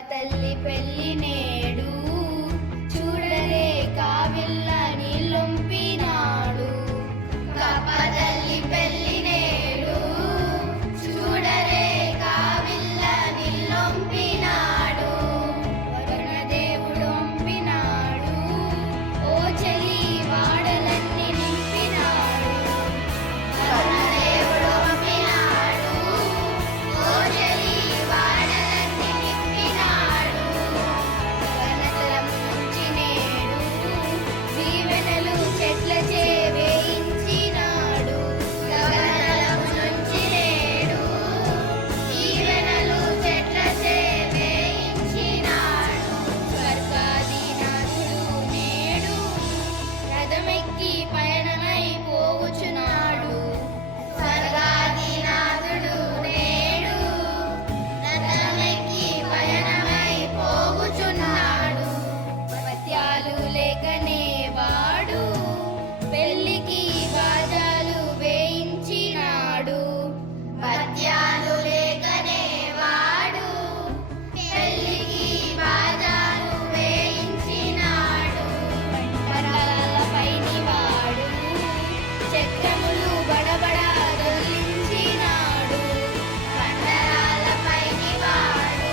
తల్లి పెళ్లి నేడు చూడలే కావిల్ల నీళ్ళొంపినాడు. కప్ప తల్లి పెళ్లి నేడు చూడలే కావిల్ల నీళ్ళొంపినాడు. వరుణ దేవుడు ఒంపినాడు, ఓ చెలి వాడలన్నీ నింపినాడు. వరుణ దేవుడు ఒంపినాడు, ఓ చెలి వాడలన్నీ నింపినాడు. గగనతలం నుంచి నేడు దీవెనలు చెట్లచే వేయించినాడు. గగనతలం నుంచి నేడు దీవెనలు చెట్లచే వేయించినాడు. స్వర్గాధినాథుడు నేడు రథమెక్కి పయనమై పోవుచున్నాడు. స్వర్గాధినాథుడు నేడు రథమెక్కి పయనమై పోవుచున్నాడు. పత్యాలు లేకనే వాడు పెళ్లికి బాజాలు వేయించినాడు. పత్యాలు లేకనే వాడు పెళ్లికి బాజాలు వేయించినాడు. పంటలపైని వాడు చక్రములు బడబడా దొర్లించినాడు. పంటరాలపైని వాడు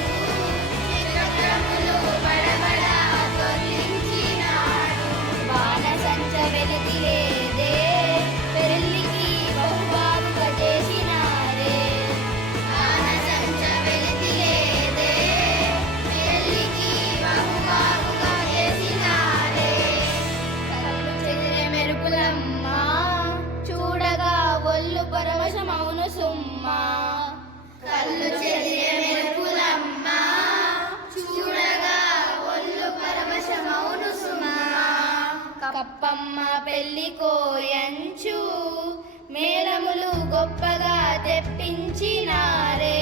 చక్రములు బడబడా దొర్లించినాడు. బాణసంచ వెలితి లేదే పెళ్లికి బహుబాగుగా చేసినారే. బాణసంచ వెలితి లేదే పెళ్లికి బహుబాగుగా చేసినారే. కళ్ళు చెదిరే మెరుపులమ్మ చూడగా ఒళ్ళు పరవశమౌను సుమ్మా. కళ్ళు చెదిరే మెరుపులమ్మ చూడగా ఒళ్ళు పరవశమౌను సుమ్మా. కప్పమ్మ పెళ్లి కోయంచు మేళములు గొప్పగా తెప్పించినారే.